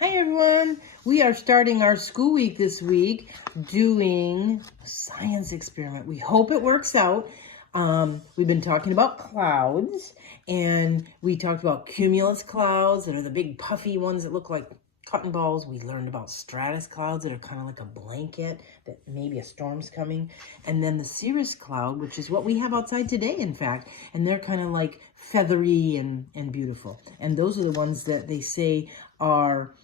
Hi everyone. We are starting our school week this week doing a science experiment. We hope it works out. We've been talking about clouds, and we talked about cumulus clouds that are the big puffy ones that look like cotton balls. We learned about stratus clouds that are kind of like a blanket that maybe a storm's coming. And then the cirrus cloud, which is what we have outside today, in fact. And they're kind of like feathery and beautiful. And those are the ones that they say are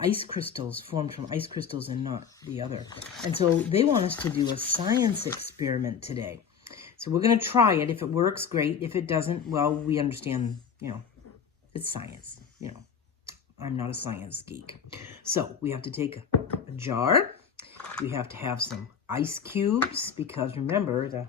ice crystals, formed from ice crystals and not the other. And so they want us to do a science experiment today. So we're going to try it. If it works, great. If it doesn't, well, we understand, it's science. I'm not a science geek. So we have to take a jar. We have to have some ice cubes because remember,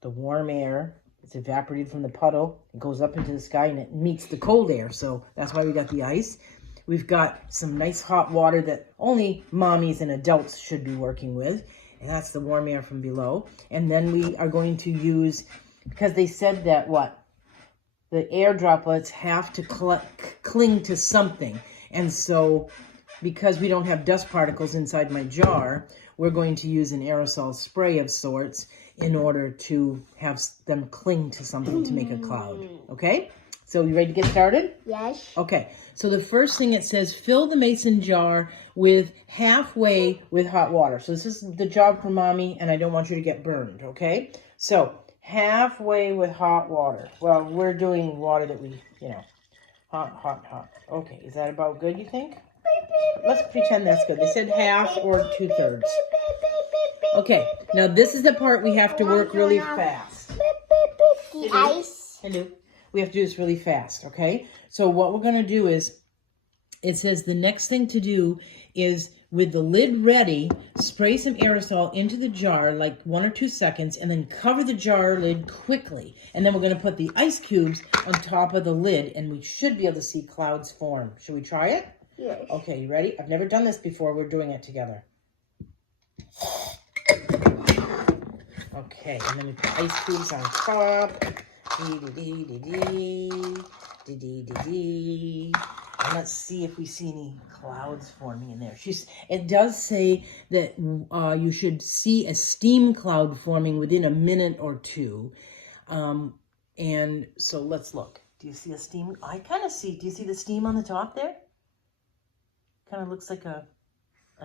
the warm air is evaporated from the puddle. It goes up into the sky and it meets the cold air. So that's why we got the ice. We've got some nice hot water that only mommies and adults should be working with. And that's the warm air from below. And then we are going to use, because they said that the air droplets have to cling to something. And so because we don't have dust particles inside my jar, we're going to use an aerosol spray of sorts in order to have them cling to something to make a cloud. Okay? So you ready to get started? Yes. Okay, so the first thing it says, fill the mason jar with halfway with hot water. So this is the job for mommy, and I don't want you to get burned, okay? So halfway with hot water. Well, we're doing water that we, hot. Okay, is that about good, you think? Let's pretend that's good. They said half or 2/3. Okay, now this is the part we have to work really fast. The ice. Hello. We have to do this really fast, okay? So what we're going to do is, it says the next thing to do is, with the lid ready, spray some aerosol into the jar, like 1 or 2 seconds, and then cover the jar lid quickly. And then we're going to put the ice cubes on top of the lid, and we should be able to see clouds form. Should we try it? Yes. Okay, you ready? I've never done this before. We're doing it together. Okay, and then we put ice cubes on top. And let's see if we see any clouds forming in there. It does say that you should see a steam cloud forming within a minute or two. And so let's look. Do you see a steam? I kind of see. Do you see the steam on the top there? Kind of looks like I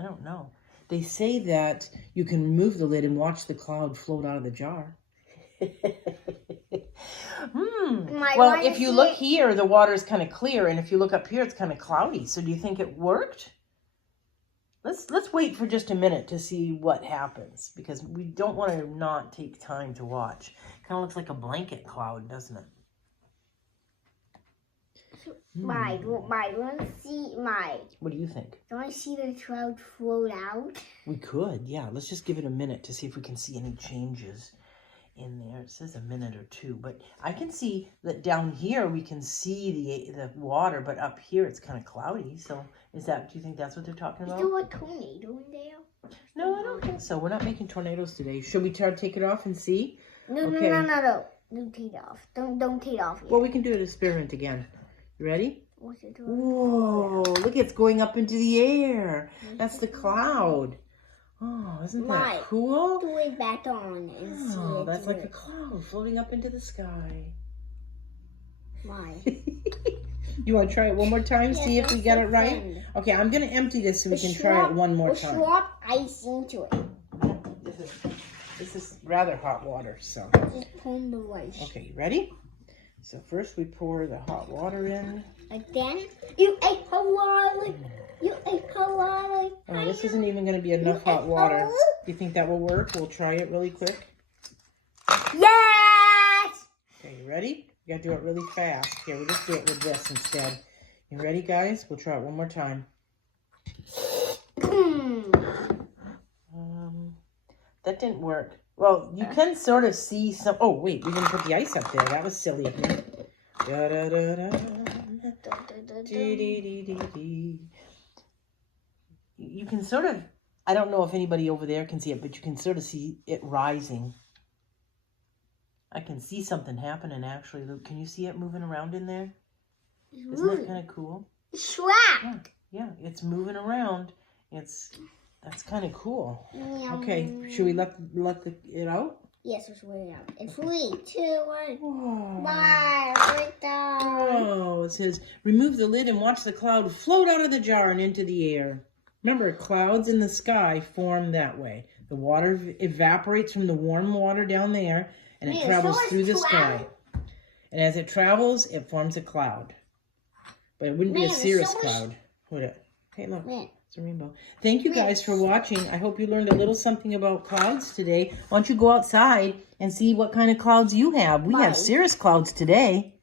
don't know. They say that you can remove the lid and watch the cloud float out of the jar. Well, if you look here, the water is kind of clear, and if you look up here, it's kind of cloudy. So do you think it worked? Let's wait for just a minute to see what happens, because we don't want to not take time to watch. Kind of looks like a blanket cloud, doesn't it? What do you think? Do I see the cloud float out? We could, yeah. Let's just give it a minute to see if we can see any changes in there. It says a minute or two, but I can see that down here we can see the water, but up here it's kind of cloudy. So do you think that's what they're talking about? Is there a tornado in there? No, I don't think so. We're not making tornadoes today. Should we try to take it off and see? No. Don't take it off. Don't take it off yet. Well, we can do an experiment again. You ready? What's it doing? Whoa, look, it's going up into the air. That's the cloud. Oh, isn't that cool? Do it back on and see it. That's like a cloud floating up into the sky. Why? You want to try it one more time? See if we get it right? Okay, I'm going to empty this so we can try it one more time. Drop ice into it. This is rather hot water, so. Just pour the ice. Okay, you ready? So first we pour the hot water in. Again? You ate hot water. Oh, this isn't even going to be enough hot water. Do you think that will work? We'll try it really quick. Yes! Okay, you ready? You got to do it really fast. Here, we'll just do it with this instead. You ready, guys? We'll try it one more time. That didn't work. Well, you can sort of see some... Oh, wait, we didn't put the ice up there. That was silly of me. You can sort of... I don't know if anybody over there can see it, but you can sort of see it rising. I can see something happening, actually. Can you see it moving around in there? Isn't that kind of cool? Shrek! Yeah, it's moving around. That's kind of cool. Meow. Okay, should we let it out? Yes, it's way out. In 3, 2, 1. Whoa. Bye. Right down. Oh, it says, remove the lid and watch the cloud float out of the jar and into the air. Remember, clouds in the sky form that way. The water evaporates from the warm water down there, and it travels through the sky. And as it travels, it forms a cloud. But it wouldn't be a cirrus cloud, would it? Hey, look. It's a rainbow. Thank you guys for watching. I hope you learned a little something about clouds today. Why don't you go outside and see what kind of clouds you have? We have cirrus clouds today.